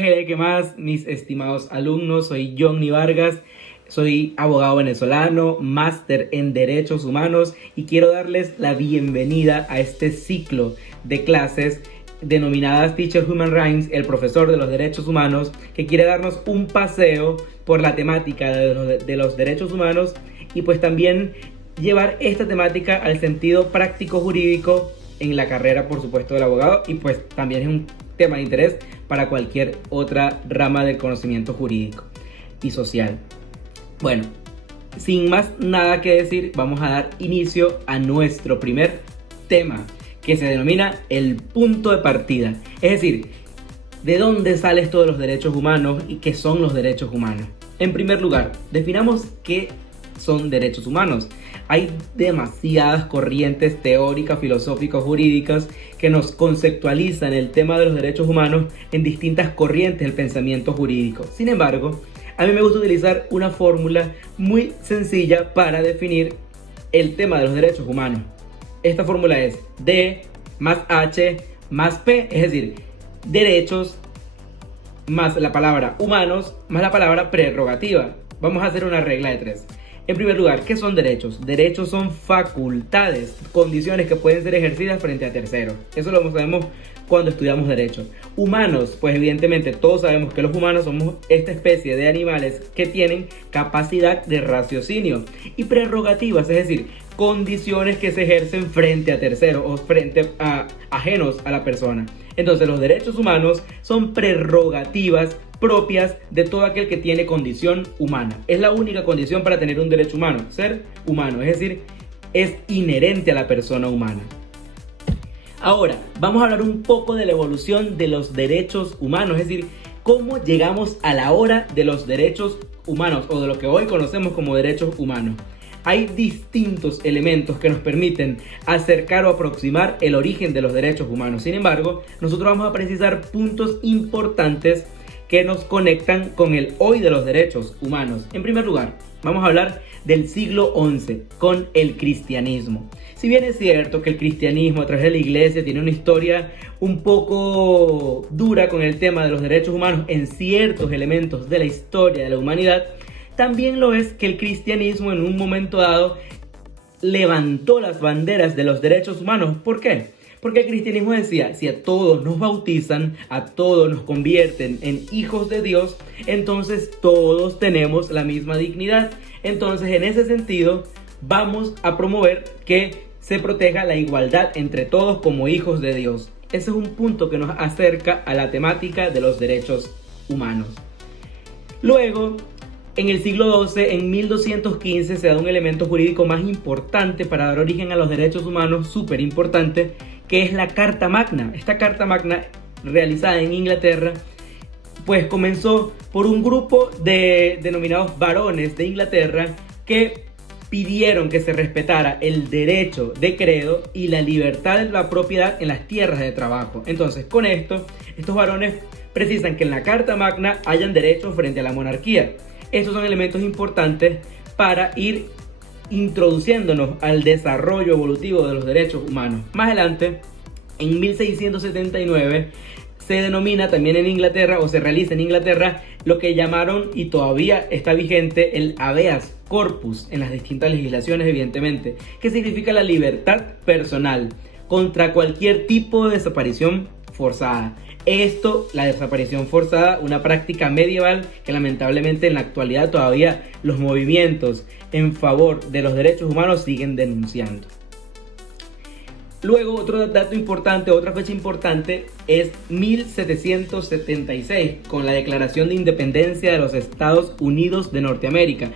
¿Qué más, mis estimados alumnos? Soy Johnny Vargas, soy abogado venezolano, máster en Derechos Humanos y quiero darles la bienvenida a este ciclo de clases denominadas Teacher Human Rights, el profesor de los derechos humanos, que quiere darnos un paseo por la temática de los derechos humanos y pues también llevar esta temática al sentido práctico jurídico en la carrera, por supuesto, del abogado, y pues también es un tema de interés para cualquier otra rama del conocimiento jurídico y social. Bueno, sin más nada que decir, vamos a dar inicio a nuestro primer tema, que se denomina el punto de partida. Es decir, ¿de dónde sale esto de los derechos humanos y qué son los derechos humanos? En primer lugar, definamos qué son derechos humanos. Hay demasiadas corrientes teóricas, filosóficas, jurídicas que nos conceptualizan el tema de los derechos humanos en distintas corrientes del pensamiento jurídico. Sin embargo, a mí me gusta utilizar una fórmula muy sencilla para definir el tema de los derechos humanos. Esta fórmula es D más H más P, es decir, derechos más la palabra humanos más la palabra prerrogativa. Vamos a hacer una regla de tres. En primer lugar, ¿qué son derechos? Derechos son facultades, condiciones que pueden ser ejercidas frente a terceros. Eso lo sabemos cuando estudiamos derecho. Humanos, pues evidentemente todos sabemos que los humanos somos esta especie de animales que tienen capacidad de raciocinio. Y prerrogativas, es decir, condiciones que se ejercen frente a terceros o frente a ajenos a la persona. Entonces los derechos humanos son prerrogativas propias de todo aquel que tiene condición humana. Es la única condición para tener un derecho humano, ser humano, es decir, es inherente a la persona humana. Ahora, vamos a hablar un poco de la evolución de los derechos humanos, es decir, cómo llegamos a la hora de los derechos humanos o de lo que hoy conocemos como derechos humanos. Hay distintos elementos que nos permiten acercar o aproximar el origen de los derechos humanos. Sin embargo, nosotros vamos a precisar puntos importantes que nos conectan con el hoy de los derechos humanos. En primer lugar, vamos a hablar del siglo XI con el cristianismo. Si bien es cierto que el cristianismo a través de la iglesia tiene una historia un poco dura con el tema de los derechos humanos en ciertos elementos de la historia de la humanidad, también lo es que el cristianismo en un momento dado levantó las banderas de los derechos humanos. ¿Por qué? Porque el cristianismo decía, si a todos nos bautizan, a todos nos convierten en hijos de Dios, entonces todos tenemos la misma dignidad. Entonces, en ese sentido, vamos a promover que se proteja la igualdad entre todos como hijos de Dios. Ese es un punto que nos acerca a la temática de los derechos humanos. Luego, en el siglo XII, en 1215, se da un elemento jurídico más importante para dar origen a los derechos humanos, súper importante, que es la Carta Magna. Esta Carta Magna, realizada en Inglaterra, pues comenzó por un grupo de denominados varones de Inglaterra que pidieron que se respetara el derecho de credo y la libertad de la propiedad en las tierras de trabajo. Entonces, con esto, estos varones precisan que en la Carta Magna hayan derechos frente a la monarquía. Estos son elementos importantes para ir introduciéndonos al desarrollo evolutivo de los derechos humanos. Más adelante, en 1679, se denomina también en Inglaterra, o se realiza en Inglaterra, lo que llamaron, y todavía está vigente, el habeas corpus en las distintas legislaciones, evidentemente, que significa la libertad personal contra cualquier tipo de desaparición forzada. Esto, la desaparición forzada, una práctica medieval que lamentablemente en la actualidad todavía los movimientos en favor de los derechos humanos siguen denunciando. Luego, otro dato importante, otra fecha importante es 1776, con la Declaración de Independencia de los Estados Unidos de Norteamérica.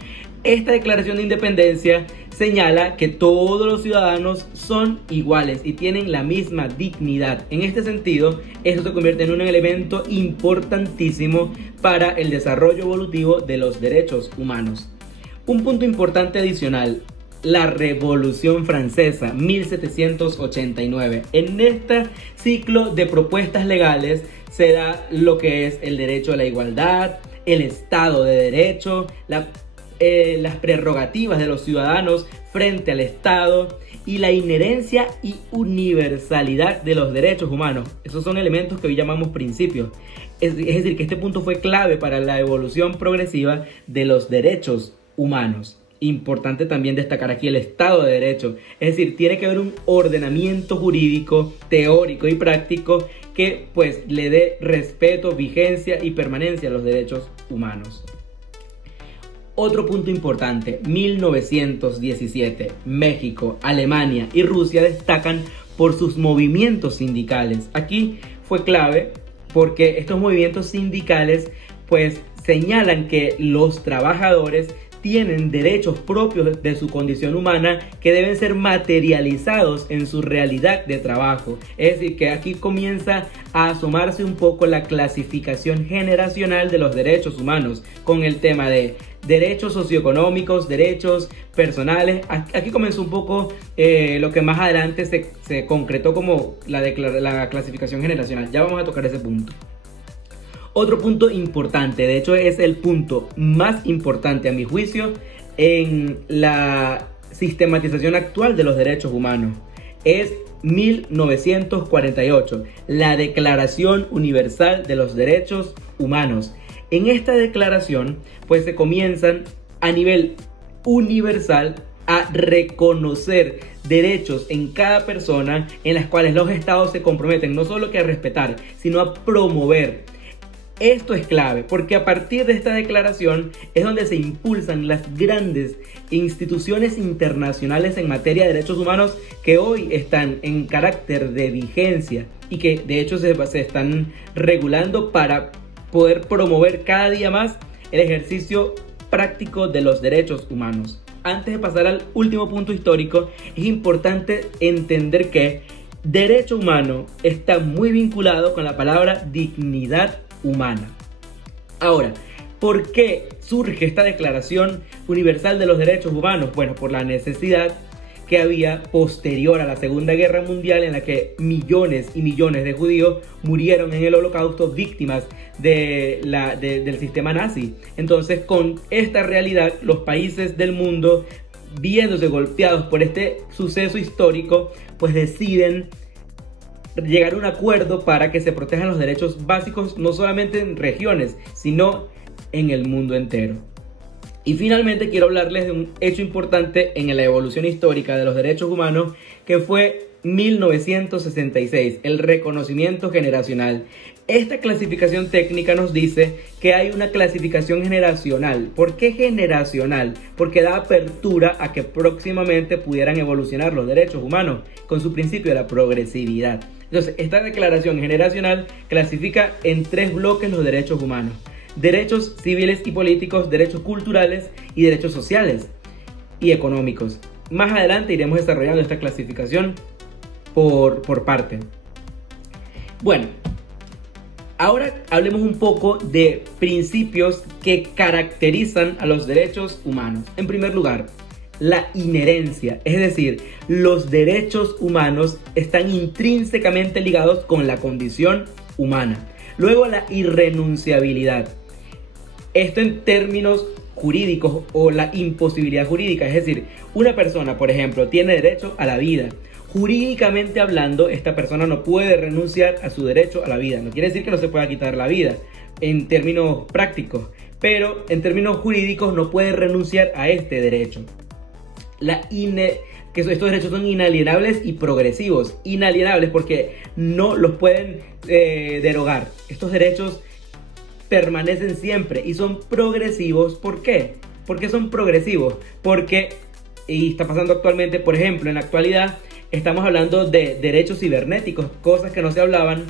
Esta declaración de independencia señala que todos los ciudadanos son iguales y tienen la misma dignidad. En este sentido, esto se convierte en un elemento importantísimo para el desarrollo evolutivo de los derechos humanos. Un punto importante adicional, la Revolución Francesa, 1789. En este ciclo de propuestas legales se da lo que es el derecho a la igualdad, el Estado de Derecho, las prerrogativas de los ciudadanos frente al Estado y la inherencia y universalidad de los derechos humanos. Esos son elementos que hoy llamamos principios. Es decir, que este punto fue clave para la evolución progresiva de los derechos humanos. Importante también destacar aquí el Estado de Derecho. Es decir, tiene que haber un ordenamiento jurídico, teórico y práctico que pues le dé respeto, vigencia y permanencia a los derechos humanos. Otro punto importante, 1917, México, Alemania y Rusia destacan por sus movimientos sindicales. Aquí fue clave porque estos movimientos sindicales pues señalan que los trabajadores tienen derechos propios de su condición humana que deben ser materializados en su realidad de trabajo. Es decir, que aquí comienza a asomarse un poco la clasificación generacional de los derechos humanos con el tema de derechos socioeconómicos, derechos personales. Aquí comenzó un poco lo que más adelante se concretó como la clasificación generacional. Ya vamos a tocar ese punto. Otro punto importante, de hecho es el punto más importante a mi juicio en la sistematización actual de los derechos humanos, es 1948, la Declaración Universal de los Derechos Humanos. En esta declaración pues se comienzan a nivel universal a reconocer derechos en cada persona en las cuales los estados se comprometen no solo que a respetar, sino a promover. Esto es clave porque a partir de esta declaración es donde se impulsan las grandes instituciones internacionales en materia de derechos humanos que hoy están en carácter de vigencia y que de hecho se están regulando para poder promover cada día más el ejercicio práctico de los derechos humanos. Antes de pasar al último punto histórico, es importante entender que derecho humano está muy vinculado con la palabra dignidad humana. Ahora, ¿por qué surge esta Declaración Universal de los Derechos Humanos? Bueno, por la necesidad que había posterior a la Segunda Guerra Mundial en la que millones y millones de judíos murieron en el Holocausto víctimas del sistema nazi. Entonces, con esta realidad, los países del mundo, viéndose golpeados por este suceso histórico, pues deciden llegar a un acuerdo para que se protejan los derechos básicos no solamente en regiones, sino en el mundo entero. Y finalmente quiero hablarles de un hecho importante en la evolución histórica de los derechos humanos que fue 1966, el reconocimiento generacional. Esta clasificación técnica nos dice que hay una clasificación generacional. ¿Por qué generacional? Porque da apertura a que próximamente pudieran evolucionar los derechos humanos con su principio de la progresividad. Entonces, esta declaración generacional clasifica en 3 bloques los derechos humanos: derechos civiles y políticos, derechos culturales y derechos sociales y económicos. Más adelante iremos desarrollando esta clasificación por parte. Bueno, ahora hablemos un poco de principios que caracterizan a los derechos humanos. En primer lugar, la inherencia, es decir, los derechos humanos están intrínsecamente ligados con la condición humana. Luego, la irrenunciabilidad. Esto en términos jurídicos o la imposibilidad jurídica, es decir, una persona, por ejemplo, tiene derecho a la vida. Jurídicamente hablando, esta persona no puede renunciar a su derecho a la vida. No quiere decir que no se pueda quitar la vida en términos prácticos, pero en términos jurídicos no puede renunciar a este derecho. Que estos derechos son inalienables y progresivos. Inalienables porque no los pueden derogar. Estos derechos permanecen siempre y son progresivos. ¿Por qué? ¿Por qué son progresivos? Porque, y está pasando actualmente, por ejemplo, en la actualidad estamos hablando de derechos cibernéticos, cosas que no se hablaban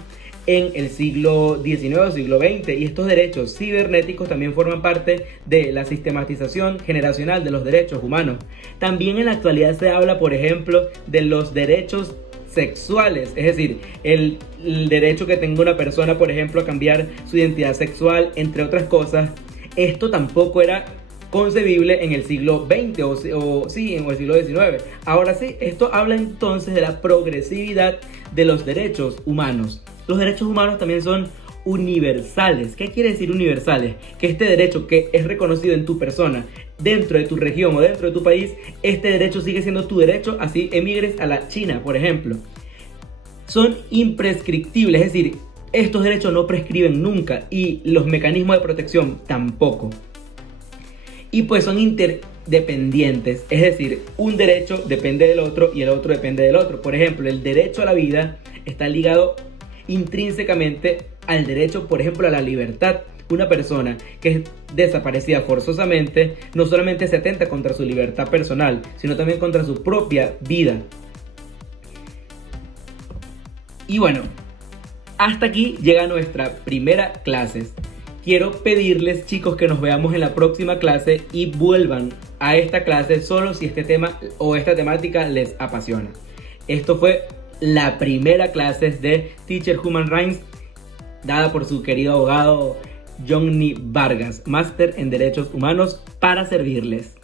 en el siglo XIX o siglo XX, y estos derechos cibernéticos también forman parte de la sistematización generacional de los derechos humanos. También en la actualidad se habla, por ejemplo, de los derechos sexuales, es decir, el derecho que tenga una persona, por ejemplo, a cambiar su identidad sexual, entre otras cosas. Esto tampoco era concebible en el siglo XX o en el siglo XIX. Ahora sí, esto habla entonces de la progresividad de los derechos humanos. Los derechos humanos también son universales. ¿Qué quiere decir universales? Que este derecho que es reconocido en tu persona dentro de tu región o dentro de tu país, este derecho sigue siendo tu derecho, así emigres a la China, por ejemplo. Son imprescriptibles, es decir, estos derechos no prescriben nunca y los mecanismos de protección tampoco. Y pues son interdependientes, es decir, un derecho depende del otro y el otro depende del otro. Por ejemplo, el derecho a la vida está ligado intrínsecamente al derecho, por ejemplo, a la libertad. Una persona que es desaparecida forzosamente no solamente se atenta contra su libertad personal, sino también contra su propia vida. Y bueno, hasta aquí llega nuestra primera clase. Quiero pedirles, chicos, que nos veamos en la próxima clase y vuelvan a esta clase solo si este tema o esta temática les apasiona. Esto fue la primera clase de Teacher Human Rights dada por su querido abogado Johnny Vargas, máster en Derechos Humanos, para servirles.